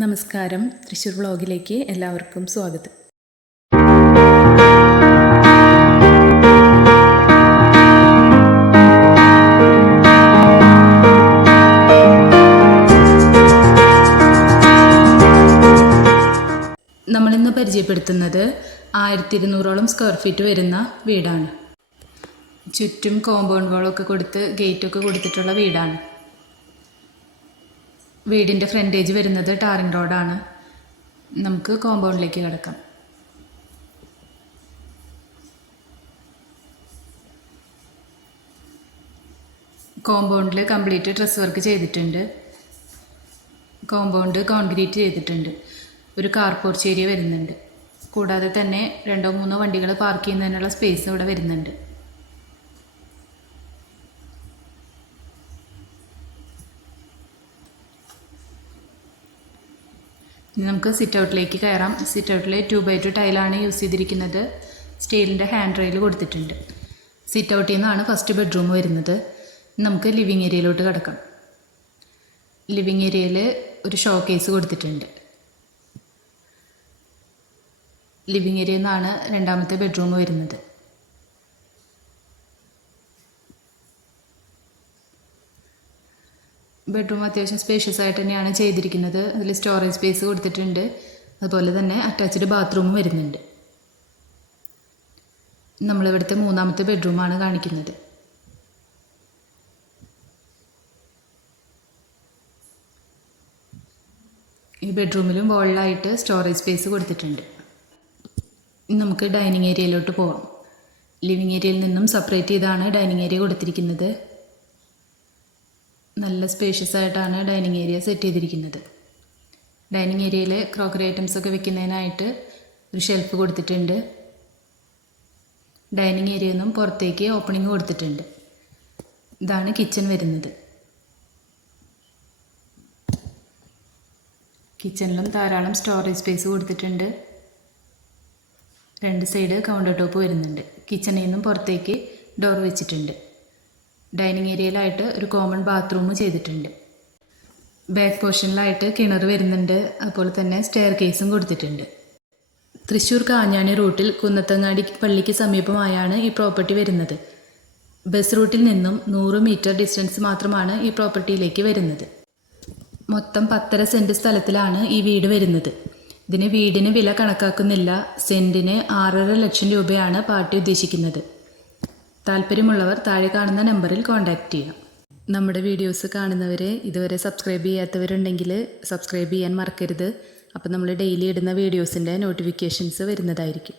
നമസ്കാരം. തൃശ്ശൂർ വ്ളോഗിലേക്ക് എല്ലാവർക്കും സ്വാഗതം. നമ്മളിന്ന് പരിചയപ്പെടുത്തുന്നത് ആയിരത്തി ഇരുന്നൂറോളം സ്ക്വയർ ഫീറ്റ് വരുന്ന വീടാണ്. ചുറ്റും കോമ്പൗണ്ട് വാളൊക്കെ കൊടുത്ത് ഗേറ്റൊക്കെ കൊടുത്തിട്ടുള്ള വീടാണ്. വീടിന്റെ ഫ്രണ്ടേജ് വരുന്നത് ടാറിൻ റോഡാണ്. നമുക്ക് കോമ്പൗണ്ടിലേക്ക് കിടക്കാം. കോമ്പൗണ്ടിൽ കംപ്ലീറ്റ് ഡ്രസ് വർക്ക് ചെയ്തിട്ടുണ്ട്. കോമ്പൗണ്ട് കോൺക്രീറ്റ് ചെയ്തിട്ടുണ്ട്. ഒരു കാർ പോർച്ച് ഏരിയ വരുന്നുണ്ട്. കൂടാതെ തന്നെ രണ്ടോ മൂന്നോ വണ്ടികൾ പാർക്ക് ചെയ്യുന്നതിനുള്ള സ്പേസ് ഇവിടെ വരുന്നുണ്ട്. ഇനി നമുക്ക് സിറ്റ് ഔട്ടിലേക്ക് കയറാം. സിറ്റ് ഔട്ടിൽ ടു ബൈ ടു ടൈലാണ് യൂസ് ചെയ്തിരിക്കുന്നത്. സ്റ്റീലിന്റെ ഹാൻഡ് റെയിൽ കൊടുത്തിട്ടുണ്ട്. സിറ്റ് ഔട്ടിൽ നിന്നാണ് ഫസ്റ്റ് ബെഡ്റൂം വരുന്നത്. നമുക്ക് ലിവിങ് ഏരിയയിലോട്ട് കിടക്കാം. ലിവിങ് ഏരിയയിൽ ഒരു ഷോ കേസ് കൊടുത്തിട്ടുണ്ട്. ലിവിങ് ഏരിയയിൽ നിന്നാണ് രണ്ടാമത്തെ ബെഡ്റൂം വരുന്നത്. ബെഡ്റൂം അത്യാവശ്യം സ്പേഷ്യസ് ആയിട്ട് തന്നെയാണ് ചെയ്തിരിക്കുന്നത്. അതിൽ സ്റ്റോറേജ് സ്പേസ് കൊടുത്തിട്ടുണ്ട്. അതുപോലെ തന്നെ അറ്റാച്ച്ഡ് ബാത്റൂമും വരുന്നുണ്ട്. നമ്മളിവിടുത്തെ മൂന്നാമത്തെ ബെഡ്റൂമാണ് കാണിക്കുന്നത്. ഈ ബെഡ്റൂമിലും വോളിലായിട്ട് സ്റ്റോറേജ് സ്പേസ് കൊടുത്തിട്ടുണ്ട്. നമുക്ക് ഡൈനിങ് ഏരിയയിലോട്ട് പോവാം. ലിവിങ് ഏരിയയിൽ നിന്നും സെപ്പറേറ്റ് ചെയ്താണ് ഡൈനിങ് ഏരിയ കൊടുത്തിരിക്കുന്നത്. നല്ല സ്പേഷ്യസ് ആയിട്ടാണ് ഡൈനിങ് ഏരിയ സെറ്റ് ചെയ്തിരിക്കുന്നത്. ഡൈനിങ് ഏരിയയിൽ ക്രോക്കറി ഐറ്റംസ് ഒക്കെ വെക്കുന്നതിനായിട്ട് ഒരു ഷെൽഫ് കൊടുത്തിട്ടുണ്ട്. ഡൈനിങ് ഏരിയയിൽ നിന്നും പുറത്തേക്ക് ഓപ്പണിംഗ് കൊടുത്തിട്ടുണ്ട്. ഇതാണ് കിച്ചൺ വരുന്നത്. കിച്ചണിലും ധാരാളം സ്റ്റോറേജ് സ്പേസ് കൊടുത്തിട്ടുണ്ട്. രണ്ട് സൈഡ് കൗണ്ടർ ടോപ്പ് വരുന്നുണ്ട്. കിച്ചണിൽ നിന്നും പുറത്തേക്ക് ഡോർ വെച്ചിട്ടുണ്ട്. ഡൈനിങ് ഏരിയയിലായിട്ട് ഒരു കോമൺ ബാത്റൂം ചെയ്തിട്ടുണ്ട്. ബാക്ക് പോർഷനിലായിട്ട് കിണർ വരുന്നുണ്ട്. അതുപോലെ തന്നെ സ്റ്റെയർ കേസും കൊടുത്തിട്ടുണ്ട്. തൃശ്ശൂർ കാഞ്ഞാണി റൂട്ടിൽ കുന്നത്തങ്ങാടി പള്ളിക്ക് സമീപമായാണ് ഈ പ്രോപ്പർട്ടി വരുന്നത്. ബസ് റൂട്ടിൽ നിന്നും നൂറ് മീറ്റർ ഡിസ്റ്റൻസ് മാത്രമാണ് ഈ പ്രോപ്പർട്ടിയിലേക്ക് വരുന്നത്. മൊത്തം പത്തര സെന്റ് സ്ഥലത്തിലാണ് ഈ വീട് വരുന്നത്. ഇതിന് വീടിന് വില കണക്കാക്കുന്നില്ല. സെന്റിന് ആറര ലക്ഷം രൂപയാണ് പാർട്ടി ഉദ്ദേശിക്കുന്നത്. താല്പര്യമുള്ളവർ താഴെ കാണുന്ന നമ്പറിൽ കോൺടാക്റ്റ് ചെയ്യാം നമ്മുടെ വീഡിയോസ് കാണുന്നവരെ ഇതുവരെ സബ്സ്ക്രൈബ് ചെയ്യാത്തവരുണ്ടെങ്കിൽ സബ്സ്ക്രൈബ് ചെയ്യാൻ മറക്കരുത്. അപ്പോൾ നമ്മൾ ഡെയിലി ഇടുന്ന വീഡിയോസിന്റെ നോട്ടിഫിക്കേഷൻസ് വരുന്നതായിരിക്കും.